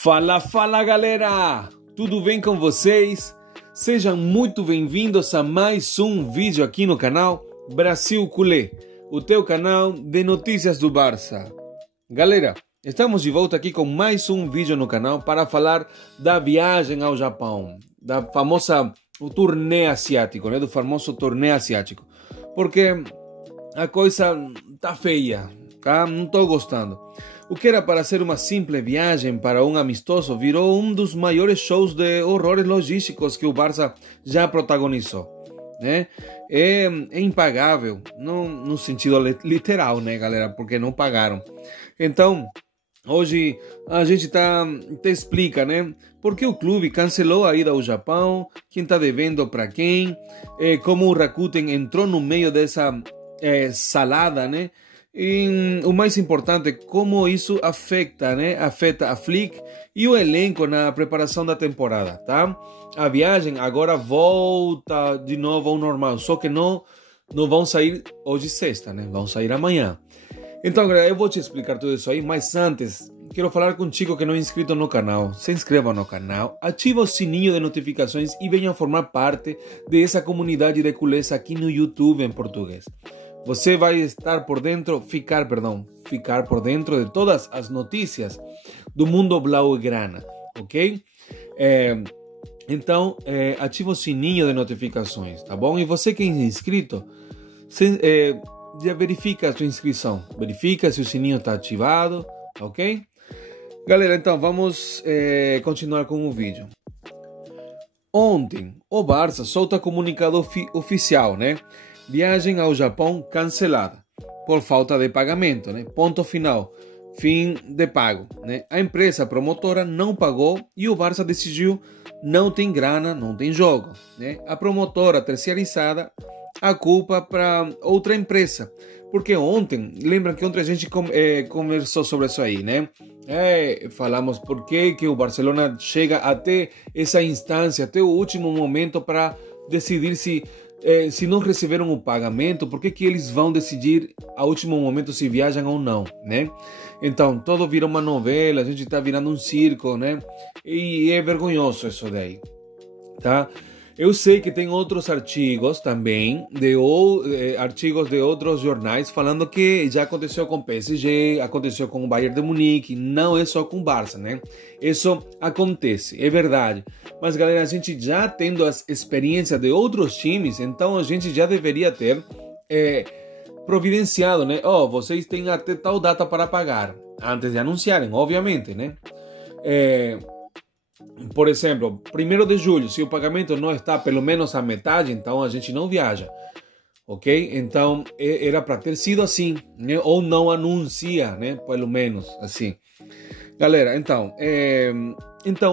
Fala, fala galera! Tudo bem com vocês? Sejam muito bem-vindos a mais um vídeo aqui no canal Brasil Culé, o teu canal de notícias do Barça. Galera, estamos de volta aqui com mais um vídeo no canal para falar da viagem ao Japão, da famosa turnê asiático, né? Do famoso torneio asiático. Porque a coisa tá feia, tá? Não tô gostando. O que era para ser uma simples viagem para um amistoso virou um dos maiores shows de horrores logísticos que o Barça já protagonizou, né? É impagável, não no sentido literal, né, galera? Porque não pagaram. Então, hoje a gente te explica, né? Por que o clube cancelou a ida ao Japão, quem está devendo para quem, como o Rakuten entrou no meio dessa salada, né? E o mais importante, como isso afeta a Flick e o elenco na preparação da temporada, tá? A viagem agora volta de novo ao normal, só que não vão sair hoje sexta, né? Vão sair amanhã. Então, galera, eu vou te explicar tudo isso aí, mas antes, quero falar com um chico que não é inscrito no canal. Se inscreva no canal, ativa o sininho de notificações e venha formar parte dessa comunidade de culés aqui no YouTube em português. Você vai ficar por dentro de todas as notícias do mundo blaugrana, ok? Então, ativa o sininho de notificações, tá bom? E você que é inscrito, já verifica a sua inscrição, verifica se o sininho está ativado, ok? Galera, então vamos continuar com o vídeo. Ontem, o Barça solta comunicado oficial, né? Viagem ao Japão cancelada por falta de pagamento, né? Ponto final, fim de pago, né? A empresa promotora não pagou e o Barça decidiu não tem grana, não tem jogo, né? A promotora terceirizada a culpa para outra empresa, porque ontem, lembram que ontem a gente conversou sobre isso aí, né? Falamos por que o Barcelona chega até essa instância, até o último momento para decidir se não receberam o pagamento, por que eles vão decidir a último momento se viajam ou não, né? Então, tudo vira uma novela, a gente está virando um circo, né? E é vergonhoso isso daí, tá? Eu sei que tem outros artigos também, artigos de outros jornais, falando que já aconteceu com o PSG, aconteceu com o Bayern de Munique, não é só com o Barça, né? Isso acontece, é verdade. Mas, galera, a gente já tendo as experiências de outros times, então a gente já deveria ter providenciado, né? Vocês têm até tal data para pagar, antes de anunciarem, obviamente, né? Por exemplo, 1º de julho, se o pagamento não está pelo menos a metade, então a gente não viaja, ok? Então, era para ter sido assim, né? Ou não anuncia, né? Pelo menos assim. Galera, então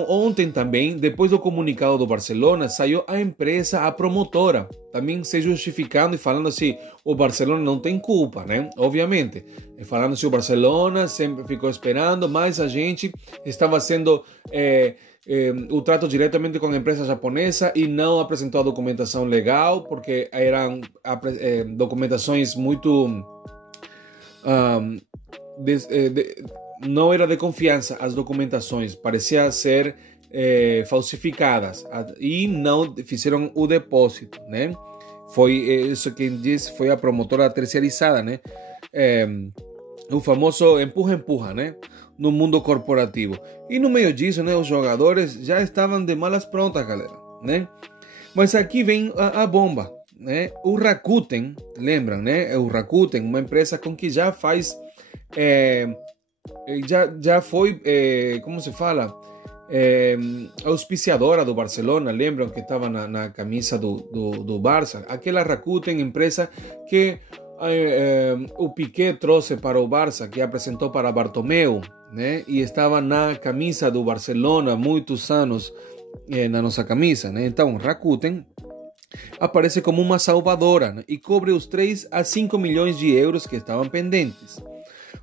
ontem também, depois do comunicado do Barcelona, saiu a empresa, a promotora, também se justificando e falando assim, o Barcelona não tem culpa, né? Obviamente. Falando assim, o Barcelona sempre ficou esperando, mas a gente estava sendo o trato diretamente com a empresa japonesa e não apresentou a documentação legal, porque eram documentações muito... não era de confiança as documentações, parecia ser falsificadas e não fizeram o depósito, né? Foi isso que disse, foi a promotora terceirizada, né? O famoso empurra-empurra, né? No mundo corporativo. E no meio disso, né, os jogadores já estavam de malas prontas, galera, né? Mas aqui vem a bomba, né? O Rakuten, lembram, né? O Rakuten, uma empresa com que já faz... já foi, como se fala, auspiciadora do Barcelona, lembram que estava na camisa do Barça, aquela Rakuten, empresa que o Piqué trouxe para o Barça, que apresentou para Bartomeu, né? E estava na camisa do Barcelona muitos anos, na nossa camisa, né? Então, Rakuten aparece como uma salvadora, né? E cobre os 3 a 5 milhões de euros que estavam pendentes.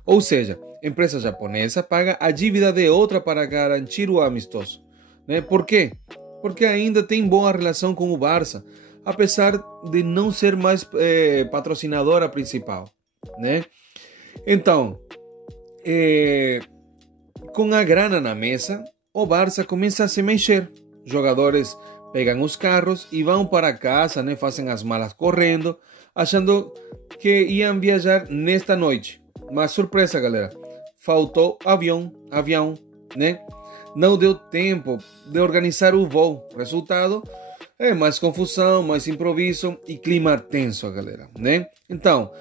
Ou seja, a empresa japonesa paga a dívida de outra para garantir o amistoso, né? Por quê? Porque ainda tem boa relação com o Barça, apesar de não ser mais patrocinadora principal, né? Então, Com a grana na mesa, o Barça começa a se mexer. Jogadores pegam os carros e vão para casa, né? Fazem as malas correndo, achando que iam viajar nesta noite. Mas surpresa, galera, faltou avião, né? Não deu tempo de organizar o voo. Resultado é mais confusão, mais improviso e clima tenso, galera, né? Então,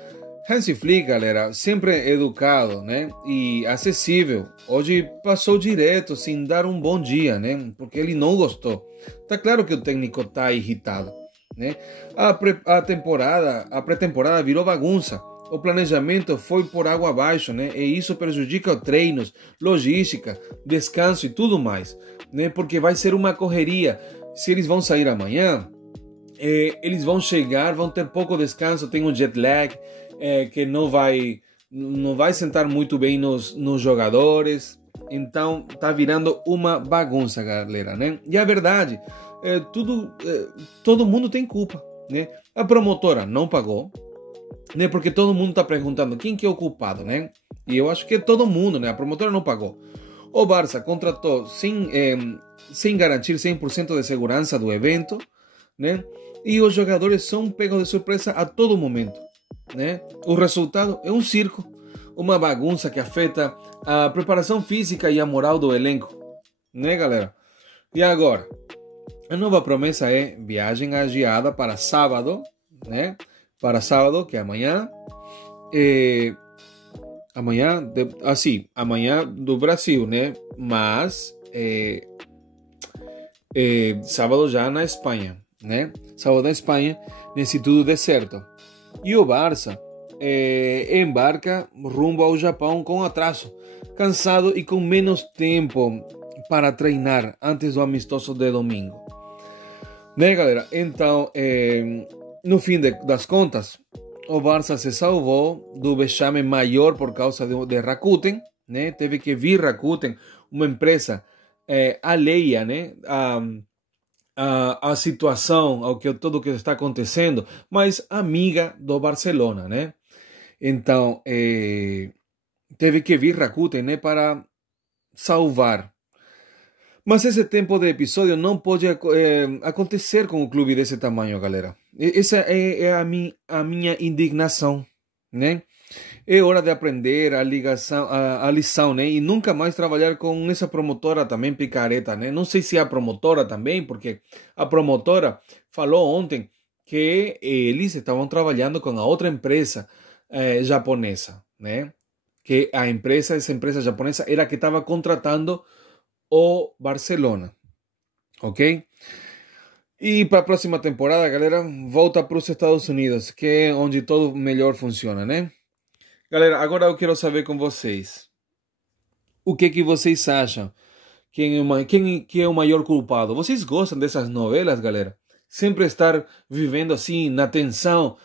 Hansi Flick, galera, sempre educado, né? E acessível. Hoje passou direto, sem dar um bom dia, né? Porque ele não gostou. Tá claro que o técnico tá irritado, né? A pré-temporada virou bagunça. O planejamento foi por água abaixo, né? E isso prejudica os treinos, logística, descanso e tudo mais, né? Porque vai ser uma correria. Se eles vão sair amanhã, eles vão chegar, vão ter pouco descanso, tem um jet lag, que não vai sentar muito bem nos jogadores. Então tá virando uma bagunça, galera, né? E a verdade, todo mundo tem culpa, né? A promotora não pagou, né? Porque todo mundo tá perguntando quem que é o culpado, né? E eu acho que é todo mundo, né? A promotora não pagou. O Barça contratou sem garantir 100% de segurança do evento, né? E os jogadores são pegos de surpresa a todo momento, né? O resultado é um circo, uma bagunça que afeta a preparação física e a moral do elenco, né, galera? E agora, a nova promessa é viagem adiada para sábado, né? Para sábado, que é amanhã. Amanhã do Brasil, né? Mas sábado já na Espanha, né? Sábado na Espanha, se tudo der certo. E o Barça embarca rumo ao Japão com atraso, cansado e com menos tempo para treinar antes do amistoso de domingo, né, galera? Então, no fim das contas, o Barça se salvou do vexame maior por causa de Rakuten, né? Teve que vir Rakuten, uma empresa alheia, né? A situação, tudo o que está acontecendo, mas amiga do Barcelona, né? Então, teve que vir Rakuten, né, para salvar. Mas esse tempo de episódio não pode acontecer com um clube desse tamanho, galera. Essa é a minha indignação, né? É hora de aprender a lição, né? E nunca mais trabalhar com essa promotora também picareta, né? Não sei se a promotora também, porque a promotora falou ontem que eles estavam trabalhando com a outra empresa japonesa, né? Que essa empresa japonesa era a que estava contratando o Barcelona, ok? E para a próxima temporada, galera, volta para os Estados Unidos, que é onde todo melhor funciona, né? Galera, agora eu quero saber com vocês. O que vocês acham? Quem é o maior culpado? Vocês gostam dessas novelas, galera? Sempre estar vivendo assim, na tensão,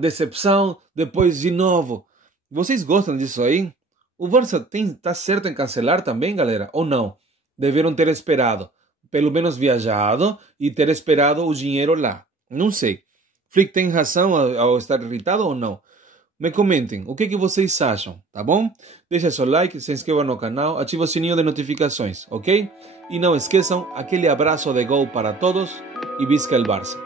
decepção, depois de novo. Vocês gostam disso aí? O Barça tá certo em cancelar também, galera? Ou não? Deveram ter esperado. Pelo menos viajado e ter esperado o dinheiro lá. Não sei. Flick tem razão ao estar irritado ou não? Me comentem o que vocês acham, tá bom? Deixa seu like, se inscreva no canal, ative o sininho de notificações, ok? E não esqueçam aquele abraço de gol para todos e visca el Barça.